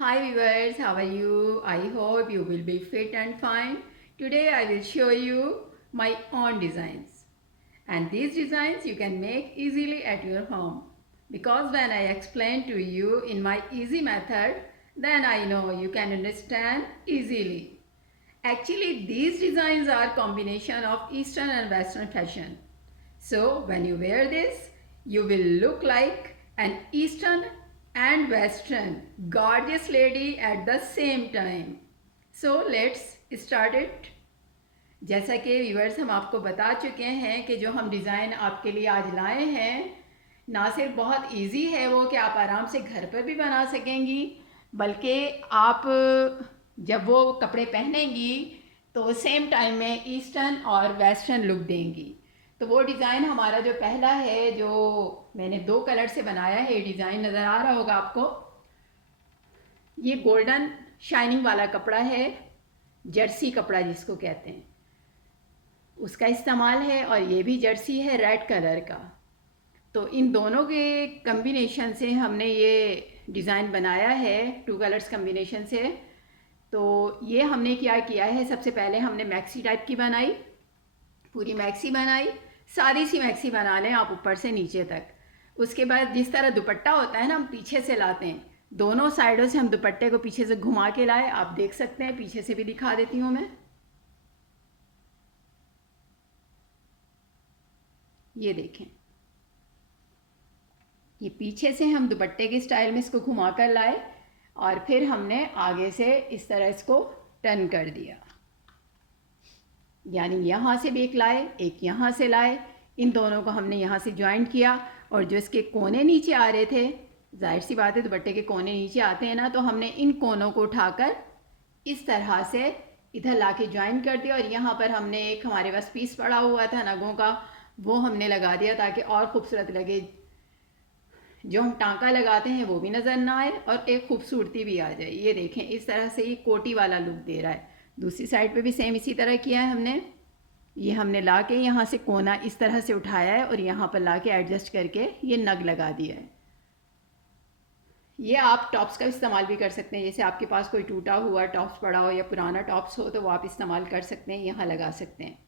Hi viewers, how are you? I hope you will be fit and fine. Today I will show you my own designs. And these designs you can make easily at your home. Because when I explain to you in my easy method, then I know you can understand easily. Actually, these designs are combination of Eastern and Western fashion. So when you wear this, you will look like an Eastern and Western gorgeous lady at the same time. So let's start it. जैसा कि viewers हम आपको बता चुके हैं कि जो हम डिज़ाइन आपके लिए आज लाए हैं ना सिर्फ बहुत इजी है वो कि आप आराम से घर पर भी बना सकेंगी, बल्कि आप जब वो कपड़े पहनेंगी तो सेम टाइम में ईस्टर्न और वेस्टर्न लुक देंगी। तो वो डिज़ाइन हमारा जो पहला है, जो मैंने 2 कलर से बनाया है, डिज़ाइन नज़र आ रहा होगा आपको। ये गोल्डन शाइनिंग वाला कपड़ा है, जर्सी कपड़ा जिसको कहते हैं, उसका इस्तेमाल है। और ये भी जर्सी है रेड कलर का। तो इन दोनों के कम्बिनेशन से हमने ये डिज़ाइन बनाया है, 2 कलर्स कम्बिनेशन से। तो ये हमने क्या किया है, सबसे पहले हमने मैक्सी टाइप की बनाई, पूरी मैक्सी बनाई, सादी सी मैक्सी बना लें आप ऊपर से नीचे तक। उसके बाद जिस तरह दुपट्टा होता है ना, हम पीछे से लाते हैं, दोनों साइडों से हम दुपट्टे को पीछे से घुमा के लाए। आप देख सकते हैं, पीछे से भी दिखा देती हूँ मैं। ये देखें, ये पीछे से हम दुपट्टे के स्टाइल में इसको घुमा कर लाए और फिर हमने आगे से इस तरह इसको टर्न कर दिया, यानी यहाँ से भी एक लाए, एक यहाँ से लाए, इन दोनों को हमने यहाँ से ज्वाइंट किया। और जो इसके कोने नीचे आ रहे थे, जाहिर सी बात है दुपट्टे के कोने नीचे आते हैं ना, तो हमने इन कोनों को उठाकर इस तरह से इधर ला के ज्वाइन कर दिया। और यहाँ पर हमने एक हमारे पास पीस पड़ा हुआ था नगों का, वो हमने लगा दिया ताकि और ख़ूबसूरत लगे। जो हम टांका लगाते हैं वो भी नज़र ना आए और एक खूबसूरती भी आ जाए। ये देखें, इस तरह से ये कोटी वाला लुक दे रहा है। दूसरी साइड पे भी सेम इसी तरह किया है हमने। ये हमने ला के यहाँ से कोना इस तरह से उठाया है और यहाँ पर ला के एडजस्ट करके ये नग लगा दिया है। ये आप टॉप्स का इस्तेमाल भी कर सकते हैं, जैसे आपके पास कोई टूटा हुआ टॉप्स पड़ा हो या पुराना टॉप्स हो तो वो आप इस्तेमाल कर सकते हैं, यहाँ लगा सकते हैं।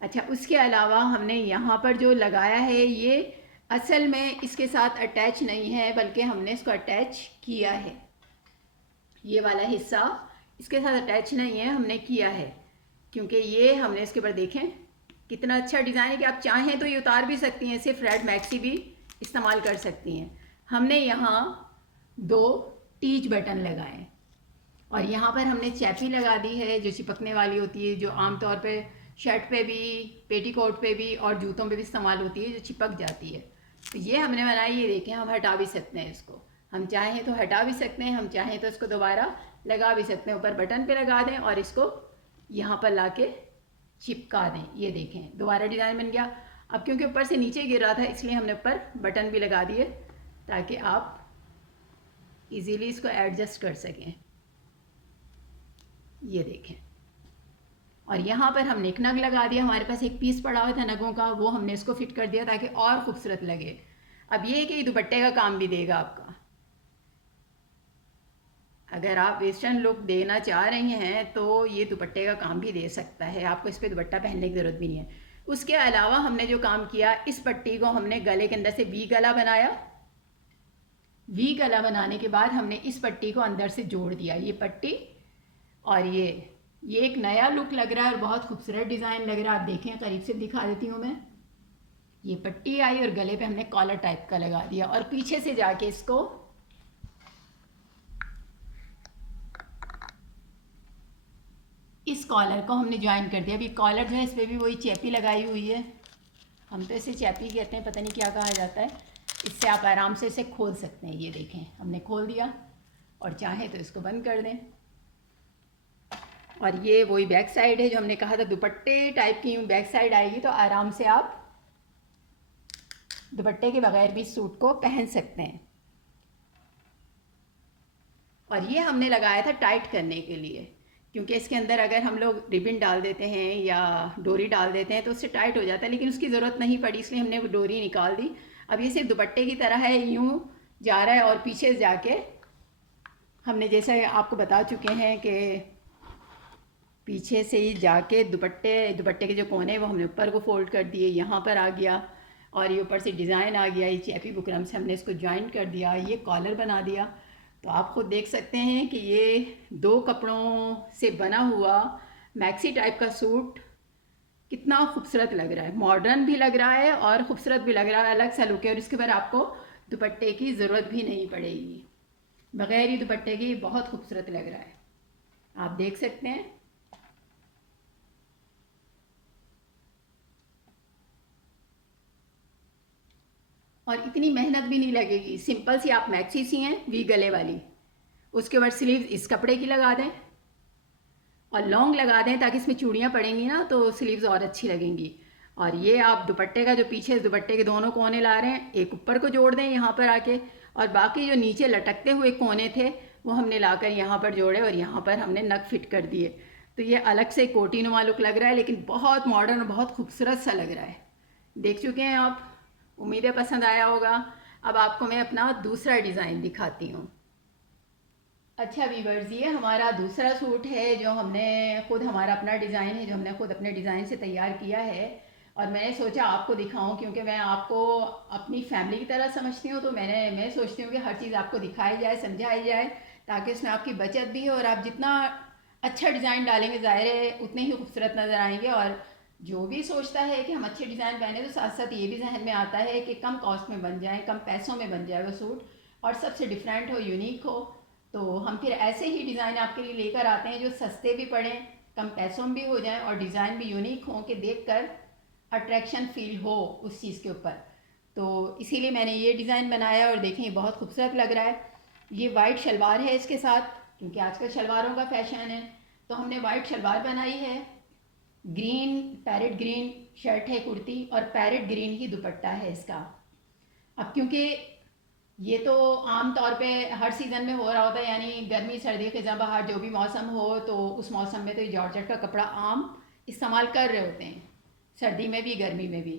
अच्छा, उसके अलावा हमने यहाँ पर जो लगाया है ये असल में इसके साथ अटैच नहीं है, बल्कि हमने इसको अटैच किया है। ये वाला हिस्सा इसके साथ अटैच नहीं है, हमने किया है, क्योंकि ये हमने इसके ऊपर देखें कितना अच्छा डिज़ाइन है कि आप चाहें तो ये उतार भी सकती हैं, सिर्फ रेड मैक्सी भी इस्तेमाल कर सकती हैं। हमने यहाँ 2 टीच बटन लगाए और यहाँ पर हमने चैपी लगा दी है जो चिपकने वाली होती है, जो आमतौर पे शर्ट पे भी, पेटीकोट पे भी और जूतों पे भी इस्तेमाल होती है, जो चिपक जाती है। तो ये हमने बनाई, ये देखें, हम हटा भी सकते हैं इसको, हम चाहें तो हटा भी सकते हैं, हम चाहें तो इसको दोबारा लगा भी सकते हैं। ऊपर बटन पे लगा दें और इसको यहाँ पर ला के चिपका दें। ये देखें, दोबारा डिज़ाइन बन गया। अब क्योंकि ऊपर से नीचे गिर रहा था इसलिए हमने ऊपर बटन भी लगा दिए ताकि आप इजीली इसको एडजस्ट कर सकें। ये देखें, और यहाँ पर हमने एक नग लगा दिया। हमारे पास एक पीस पड़ा हुआ था नगों का, वो हमने इसको फिट कर दिया ताकि और ख़ूबसूरत लगे। अब ये कि दुपट्टे का काम भी देगा आपका। अगर आप वेस्टर्न लुक देना चाह रही हैं तो ये दुपट्टे का काम भी दे सकता है, आपको इस पर दुपट्टा पहनने की ज़रूरत भी नहीं है। उसके अलावा हमने जो काम किया, इस पट्टी को हमने गले के अंदर से वी गला बनाया। वी गला बनाने के बाद हमने इस पट्टी को अंदर से जोड़ दिया, ये पट्टी। और ये एक नया लुक लग रहा है और बहुत खूबसूरत डिज़ाइन लग रहा है। आप देखें, करीब से दिखा देती हूँ मैं। ये पट्टी आई और गले पे हमने कॉलर टाइप का लगा दिया और पीछे से जाके इसको इस कॉलर को हमने ज्वाइन कर दिया। अभी कॉलर जो है इस पर भी वही चैपी लगाई हुई है, हम तो इसे चैपी कहते हैं, पता नहीं क्या कहा जाता है। इससे आप आराम से इसे खोल सकते हैं। ये देखें, हमने खोल दिया और चाहे तो इसको बंद कर दें। और ये वही बैक साइड है जो हमने कहा था दुपट्टे टाइप की बैक साइड आएगी, तो आराम से आप दुपट्टे के बगैर भी सूट को पहन सकते हैं। और ये हमने लगाया था टाइट करने के लिए, क्योंकि इसके अंदर अगर हम लोग रिबन डाल देते हैं या डोरी डाल देते हैं तो उससे टाइट हो जाता है, लेकिन उसकी ज़रूरत नहीं पड़ी, इसलिए हमने वो डोरी निकाल दी। अब ये सिर्फ दुपट्टे की तरह है, यूँ जा रहा है और पीछे से जाके हमने जैसे आपको बता चुके हैं कि पीछे से ही जाके दुपट्टे के जो कोने वो हमने ऊपर को फोल्ड कर दिए, यहाँ पर आ गया और ये ऊपर से डिज़ाइन आ गया, ये चैपी बुकरम से हमने इसको जॉइन कर दिया, ये कॉलर बना दिया। तो आप खुद देख सकते हैं कि ये 2 कपड़ों से बना हुआ मैक्सी टाइप का सूट कितना खूबसूरत लग रहा है, मॉडर्न भी लग रहा है और ख़ूबसूरत भी लग रहा है, अलग सा लुक है। और इसके बाद आपको दुपट्टे की ज़रूरत भी नहीं पड़ेगी, बग़ैर ही दुपट्टे की बहुत खूबसूरत लग रहा है, आप देख सकते हैं। और इतनी मेहनत भी नहीं लगेगी, सिंपल सी आप मैक्सी सी हैं वी गले वाली, उसके बाद स्लीव्स इस कपड़े की लगा दें और लॉन्ग लगा दें ताकि इसमें चूड़ियाँ पड़ेंगी ना तो स्लीव्स और अच्छी लगेंगी। और ये आप दुपट्टे का जो पीछे दुपट्टे के दोनों कोने ला रहे हैं, एक ऊपर को जोड़ दें यहाँ पर आके, और बाकी जो नीचे लटकते हुए कोने थे वो हमने लाकर यहाँ पर जोड़े और यहाँ पर हमने नग फिट कर दिए। तो ये अलग से कोटी नुमा लुक लग रहा है, लेकिन बहुत मॉडर्न और बहुत खूबसूरत सा लग रहा है। देख चुके हैं आप, उम्मीदें पसंद आया होगा। अब आपको मैं अपना दूसरा डिज़ाइन दिखाती हूँ। अच्छा वीवर्स, ये हमारा दूसरा सूट है जो हमने खुद, हमारा अपना डिज़ाइन है जो हमने खुद अपने डिज़ाइन से तैयार किया है। और मैंने सोचा आपको दिखाऊं, क्योंकि मैं आपको अपनी फैमिली की तरह समझती हूँ, तो मैं सोचती हूँ कि हर चीज़ आपको दिखाई जाए, समझाई जाए, ताकि उसमें आपकी बचत भी हो और आप जितना अच्छा डिज़ाइन डालेंगे ज़ाहिर है उतने ही खूबसूरत नज़र आएंगे। और जो भी सोचता है कि हम अच्छे डिज़ाइन पहने, तो साथ साथ ये भी जहन में आता है कि कम कॉस्ट में बन जाए, कम पैसों में बन जाए वो सूट, और सबसे डिफरेंट हो, यूनिक हो। तो हम फिर ऐसे ही डिज़ाइन आपके लिए लेकर आते हैं जो सस्ते भी पड़ें, कम पैसों में भी हो जाएं और डिज़ाइन भी यूनिक हो कि देख कर अट्रैक्शन फील हो उस चीज़ के ऊपर। तो इसीलिए मैंने ये डिज़ाइन बनाया और देखें ये बहुत खूबसूरत लग रहा है। ये वाइट शलवार है इसके साथ, क्योंकि आजकल शलवारों का फैशन है, तो हमने वाइट शलवार बनाई है। ग्रीन, पैरेट ग्रीन शर्ट है कुर्ती, और पैरेट ग्रीन ही दुपट्टा है इसका। अब क्योंकि ये तो आम तौर पे हर सीज़न में हो रहा होता है, यानी गर्मी सर्दी ख़ज़ां बहार जो भी मौसम हो, तो उस मौसम में तो ये जॉर्जेट का कपड़ा आम इस्तेमाल कर रहे होते हैं, सर्दी में भी गर्मी में भी।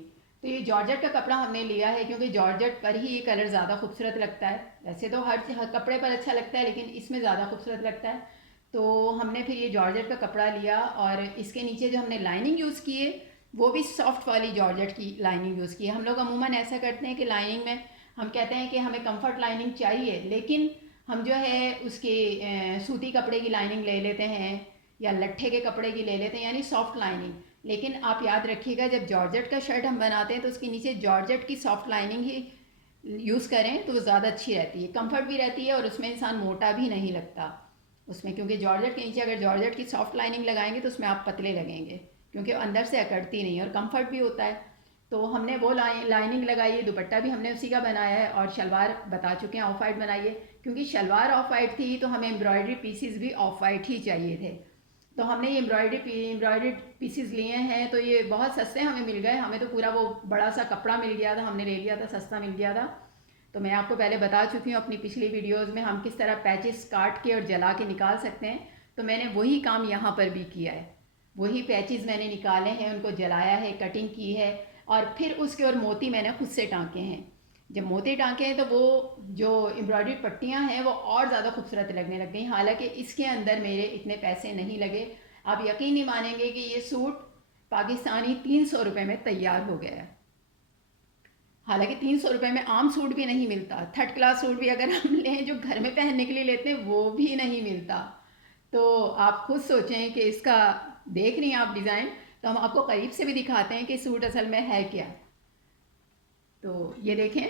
तो ये जॉर्जेट का कपड़ा हमने लिया है क्योंकि जॉर्जेट पर ही ये कलर ज़्यादा खूबसूरत लगता है। वैसे तो हर कपड़े पर अच्छा लगता है, लेकिन इसमें ज़्यादा खूबसूरत लगता है। तो हमने फिर ये जॉर्जेट का कपड़ा लिया और इसके नीचे जो हमने लाइनिंग यूज़ की है वो भी सॉफ्ट वाली जॉर्जेट की लाइनिंग यूज़ की है। हम लोग अमूमन ऐसा करते हैं कि लाइनिंग में हम कहते हैं कि हमें कंफर्ट लाइनिंग चाहिए, लेकिन हम जो है उसके सूती कपड़े की लाइनिंग ले लेते हैं या लट्ठे के कपड़े की ले लेते हैं, यानी सॉफ्ट लाइनिंग। लेकिन आप याद रखिएगा, जब जॉर्जेट का शर्ट हम बनाते हैं तो उसके नीचे जॉर्जेट की सॉफ्ट लाइनिंग ही यूज़ करें तो वो ज़्यादा अच्छी रहती है, कंफर्ट भी रहती है और उसमें इंसान मोटा भी नहीं लगता उसमें, क्योंकि जॉर्जेट के नीचे अगर जॉर्जेट की सॉफ्ट लाइनिंग लगाएंगे तो उसमें आप पतले लगेंगे, क्योंकि अंदर से अकड़ती नहीं और कंफर्ट भी होता है। तो हमने वो लाइनिंग लगाई है, दुपट्टा भी हमने उसी का बनाया है, और शलवार बता चुके हैं ऑफ वाइट बनाई है। क्योंकि शलवार ऑफ वाइट थी तो हमें एम्ब्रॉयडरी पीसीज भी ऑफ वाइट ही चाहिए थे, तो हमने ये एम्ब्रॉयडरी पीसीज लिए हैं। तो ये बहुत सस्ते हमें मिल गए, हमें तो पूरा वो बड़ा सा कपड़ा मिल गया था, हमने ले लिया था, सस्ता मिल गया था। तो मैं आपको पहले बता चुकी हूँ अपनी पिछली वीडियोज़ में हम किस तरह पैचेस काट के और जला के निकाल सकते हैं। तो मैंने वही काम यहाँ पर भी किया है, वही पैचेस मैंने निकाले हैं, उनको जलाया है, कटिंग की है, और फिर उसके और मोती मैंने खुद से टाँके हैं। जब मोती टाँके हैं तो वो जो एम्ब्रॉयडरी पट्टियाँ हैं वो और ज़्यादा खूबसूरत लगने लग गई। हालांकि इसके अंदर मेरे इतने पैसे नहीं लगे, आप यकीन नहीं मानेंगे कि ये सूट पाकिस्तानी 300 रुपये में तैयार हो गया है। हालांकि 300 रुपये में आम सूट भी नहीं मिलता, थर्ड क्लास सूट भी अगर हम लें जो घर में पहनने के लिए लेते हैं वो भी नहीं मिलता। तो आप खुद सोचें कि इसका, देख रही हैं आप डिज़ाइन, तो हम आपको करीब से भी दिखाते हैं कि सूट असल में है क्या। तो ये देखें,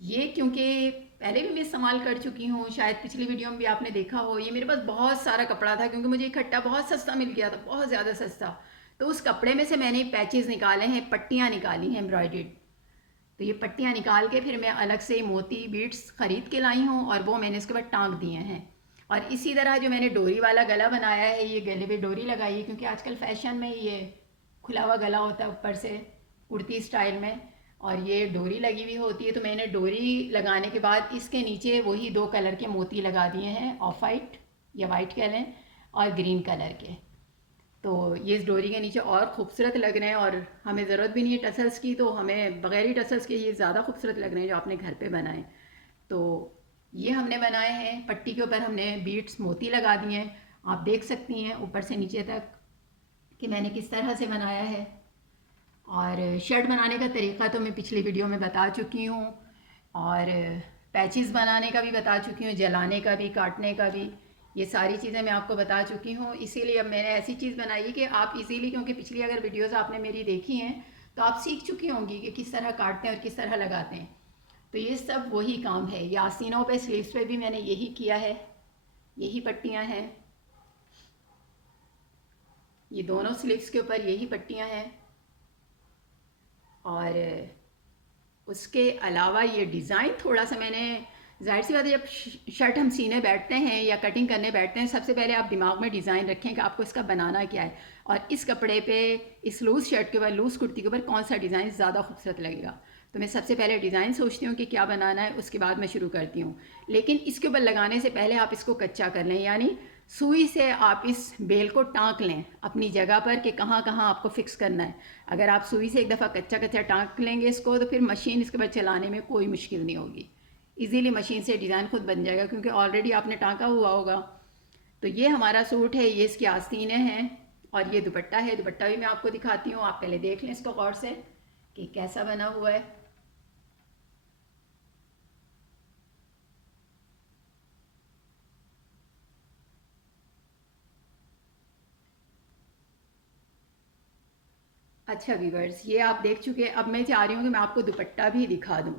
ये क्योंकि पहले भी मैं इस्तेमाल कर चुकी हूँ, शायद पिछली वीडियो में भी आपने देखा हो, ये मेरे पास बहुत सारा कपड़ा था क्योंकि मुझे इकट्ठा बहुत सस्ता मिल गया था, बहुत ज़्यादा सस्ता। तो उस कपड़े में से मैंने पैचेस निकाले हैं, पट्टियाँ निकाली हैं एम्ब्रॉयडर्ड। तो ये पट्टियाँ निकाल के फिर मैं अलग से मोती बीड्स ख़रीद के लाई हूँ और वो मैंने इसके बाद टाँग दिए हैं। और इसी तरह जो मैंने डोरी वाला गला बनाया है, ये गले पे डोरी लगाई है क्योंकि आजकल फ़ैशन में ये खुला हुआ गला होता है ऊपर से कुर्ती स्टाइल में, और ये डोरी लगी हुई होती है। तो मैंने डोरी लगाने के बाद इसके नीचे वही 2 कलर के मोती लगा दिए हैं, ऑफ वाइट या वाइट कह लें और ग्रीन कलर के। तो ये इस डोरी के नीचे और ख़ूबसूरत लग रहे हैं, और हमें ज़रूरत भी नहीं है टसल्स की, तो हमें बग़ैर ही टसल्स के ये ज़्यादा खूबसूरत लग रहे हैं जो आपने घर पे बनाए। तो ये हमने बनाए हैं। पट्टी के ऊपर हमने बीट्स मोती लगा दिए हैं। आप देख सकती हैं ऊपर से नीचे तक कि मैंने किस तरह से बनाया है। और शर्ट बनाने का तरीक़ा तो मैं पिछली वीडियो में बता चुकी हूँ, और पैचेस बनाने का भी बता चुकी हूँ, जलाने का भी, काटने का भी, ये सारी चीज़ें मैं आपको बता चुकी हूँ। इसीलिए अब मैंने ऐसी चीज़ बनाई है कि आप इजीली, क्योंकि पिछली अगर वीडियोस आपने मेरी देखी हैं तो आप सीख चुकी होंगी कि किस तरह काटते हैं और किस तरह लगाते हैं। तो ये सब वही काम है। ये आस्तीनों पे, स्लीव्स पे भी मैंने यही किया है, यही पट्टियाँ हैं। ये दोनों स्लीव्स के ऊपर यही पट्टियाँ हैं। और उसके अलावा ये डिज़ाइन थोड़ा सा मैंने, जाहिर सी बात है, जब शर्ट हम सीने बैठते हैं या कटिंग करने बैठते हैं, सबसे पहले आप दिमाग में डिज़ाइन रखें कि आपको इसका बनाना क्या है, और इस कपड़े पे, इस लूज़ शर्ट के ऊपर, लूज़ कुर्ती के ऊपर कौन सा डिज़ाइन ज़्यादा खूबसूरत लगेगा। तो मैं सबसे पहले डिज़ाइन सोचती हूँ कि क्या बनाना है, उसके बाद मैं शुरू करती हूँ। लेकिन इसके ऊपर लगाने से पहले आप इसको कच्चा कर लें, यानी सुई से आप इस बेल को टाँक लें अपनी जगह पर कि कहाँ कहाँ आपको फ़िक्स करना है। अगर आप सुई से एक दफ़ा कच्चा कच्चा टाँक लेंगे इसको, तो फिर मशीन इसके बाद चलाने में कोई मुश्किल नहीं होगी। इजीली मशीन से डिज़ाइन खुद बन जाएगा, क्योंकि ऑलरेडी आपने टाँका हुआ होगा। तो ये हमारा सूट है, ये इसकी आस्तीनें हैं, और ये दुपट्टा है। दुपट्टा भी मैं आपको दिखाती हूँ, आप पहले देख लें इसको गौर से कि कैसा बना हुआ है। अच्छा व्यूवर्स, ये आप देख चुके हैं। अब मैं चाह रही हूँ कि मैं आपको दुपट्टा भी दिखा दूँ।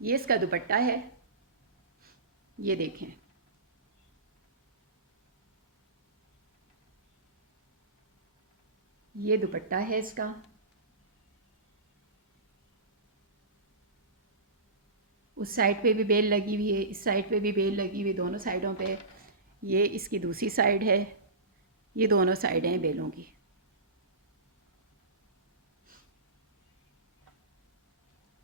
ये इसका दुपट्टा है, ये देखें। ये दुपट्टा है इसका। उस साइड पे भी बेल लगी हुई है, इस साइड पे भी बेल लगी हुई है, दोनों साइडों पे। ये इसकी दूसरी साइड है, ये दोनों साइडें हैं बेलों की।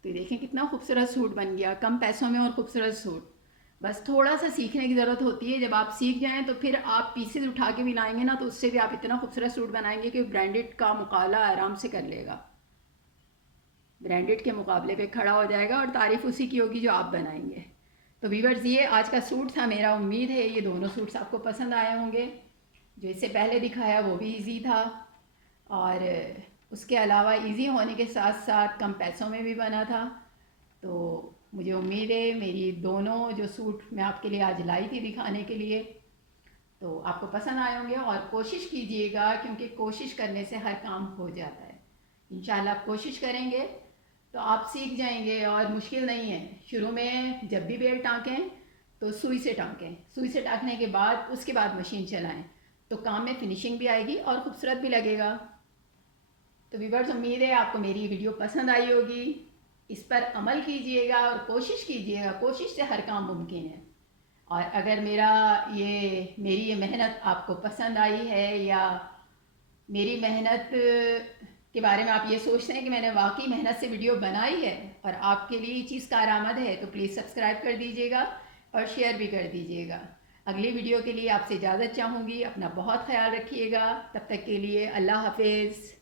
तो देखें कितना खूबसूरत सूट बन गया, कम पैसों में और ख़ूबसूरत सूट। बस थोड़ा सा सीखने की ज़रूरत होती है। जब आप सीख जाएं तो फिर आप पीसेज उठा के भी लाएंगे ना, तो उससे भी आप इतना खूबसूरत सूट बनाएंगे कि ब्रांडेड का मुकाबला आराम से कर लेगा, ब्रांडेड के मुकाबले पे खड़ा हो जाएगा, और तारीफ़ उसी की होगी जो आप बनाएंगे। तो व्यूअर्स, ये आज का सूट था मेरा। उम्मीद है ये दोनों सूट्स आपको पसंद आए होंगे। जो इससे पहले दिखाया वो भी इजी था, और उसके अलावा इजी होने के साथ साथ कम पैसों में भी बना था। तो मुझे उम्मीद है मेरी दोनों जो सूट मैं आपके लिए आज लाई थी दिखाने के लिए, तो आपको पसंद आए होंगे। और कोशिश कीजिएगा, क्योंकि कोशिश करने से हर काम हो जाता है। इंशाल्लाह आप कोशिश करेंगे तो आप सीख जाएंगे, और मुश्किल नहीं है। शुरू में जब भी बेल टाँकें तो सुई से टाँकें, सुई से टाँकने के बाद उसके बाद मशीन चलाएं, तो काम में फिनिशिंग भी आएगी और ख़ूबसूरत भी लगेगा। तो व्यूअर्स, उम्मीद है आपको मेरी वीडियो पसंद आई होगी। इस पर अमल कीजिएगा और कोशिश कीजिएगा, कोशिश से हर काम मुमकिन है। और अगर मेरी ये मेहनत आपको पसंद आई है, या मेरी मेहनत के बारे में आप ये सोचते हैं कि मैंने वाकई मेहनत से वीडियो बनाई है और आपके लिए चीज़ कारआमद है, तो प्लीज़ सब्सक्राइब कर दीजिएगा और शेयर भी कर दीजिएगा। अगली वीडियो के लिए आपसे इजाज़त चाहूँगी। अपना बहुत ख्याल रखिएगा। तब तक के लिए अल्लाह हाफिज़।